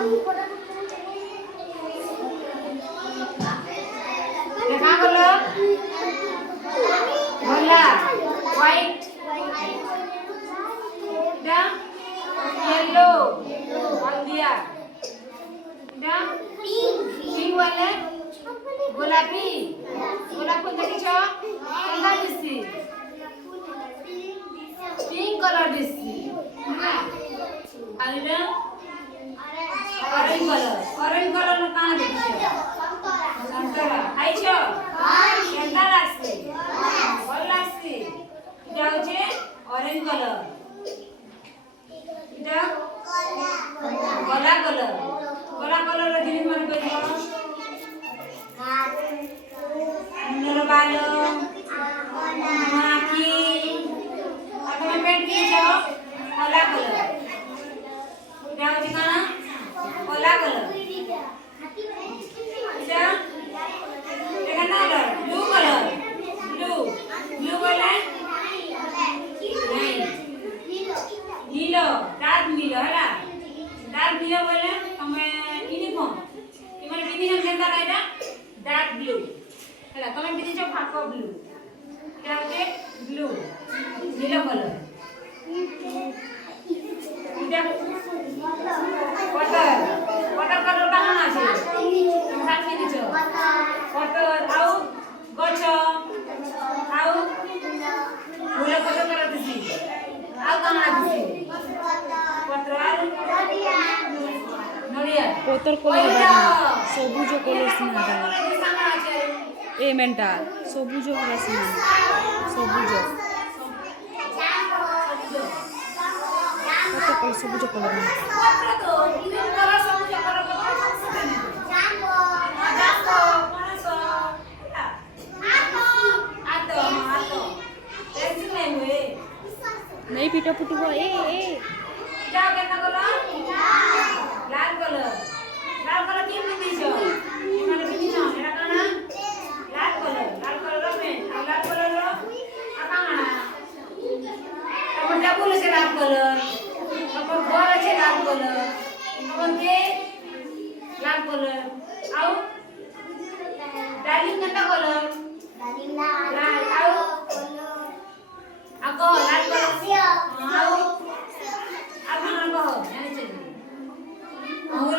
देखा बोलो भला व्हाइट इधर येलो हल्दिया इधर पिंक वाले गोलापी गोलाप को देखी छो केंदा दिसती पिंक कलर दिसती ना आइले ऑरेंज कलर न काना देखी छो संतरा आई छो केंदा लागसी भल लागसी इटा होचे ऑरेंज कलर इटा गोला कलर रे जिनिस मन करियो मुंडर बाल आँखी और तुम पेंट किए छो गोला कलर इटा होचे काना गोला कलर इटा देखा ना ब्लू कलर ब्लू कलर नहीं नीलो डार्क नीलो हैला डार्क नीलो बोले तमे यूनिफॉर्म इमन पिनी हम केंदा लाइटा डार्क ब्लू हैला तमे पिनी छो फाको ब्लू इटा होचे ब्लू नीलो कलर इटा वाटर कलर काना আছে তুমি কাট পিনি छो वाटर आउ गछ आउ फूल कलर कलर दिसी आउ काना दिसी पत्र नड़िया पोतर कलर सबुज कलर सिना ए मेंटा सबुज हरा सिना सबुज कत कलर सबुज कलर पत्र तो कलर सबुज कलर जांबो जांबो मनसो आतो टेंशन नहीं हुए नहीं पीटा पुटुबो ए इटा केना कलर लाल कलर की पिनी छो इमने पिनी छो एटा काना लाल कलर में लाल कलर रो काना तब डबल से लाल कलर तब गोल से लाल कलर तब के लाल कलर आउ डार्लिंग केंदा कलर लाल आउ आको लाल कलर आउ आपन को जाने चाहिए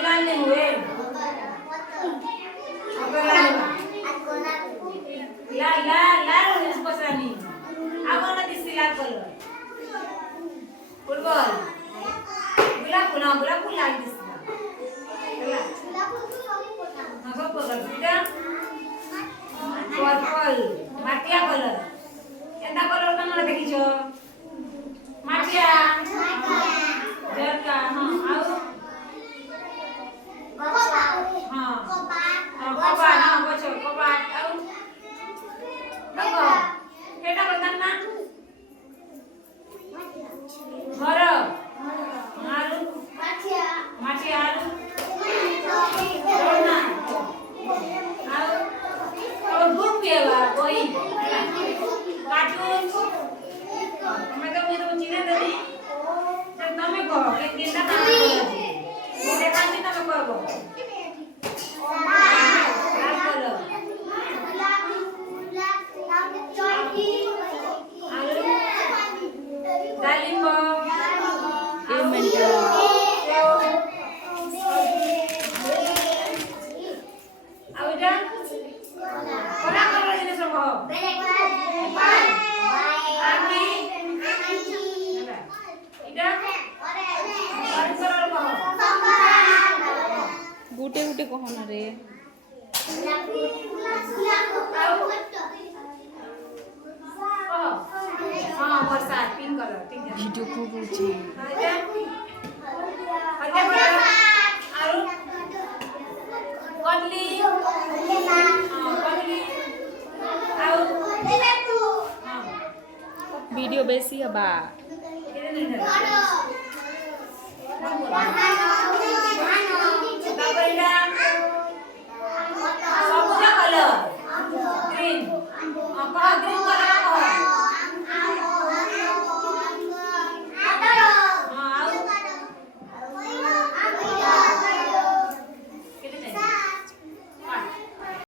लाल नहीं हुए लाल इसको सानी आपन ना दिसी लाल कलर फुटबॉल गुलाब लाल दिसी हां सब कलर सीधा पर्पल माटिया कलर एंदा कलर काना देखी छो माटिया जरका हां आउ हां कपा हां बचो कपा आउ देखो केटा बदन ना घर आलू माटिया आलू रोना आउ और बुक पेवा कोई कार्टून मैं तो चिने देनी जब तमे कहो के केंदा काम करो मोटे काम तमे करबो लाल कलर दालिम ए मेंटा आउजा कोना कलर जिने सब आमी इटा ऑरेंज कलर कहो गुटे गुटे कहना रे हां बरसात पिंक कलर ठीक है वीडियो को बुझी हल्दी कलर आरु कटली कटली आउ वीडियो बेसी हबा केने नहीं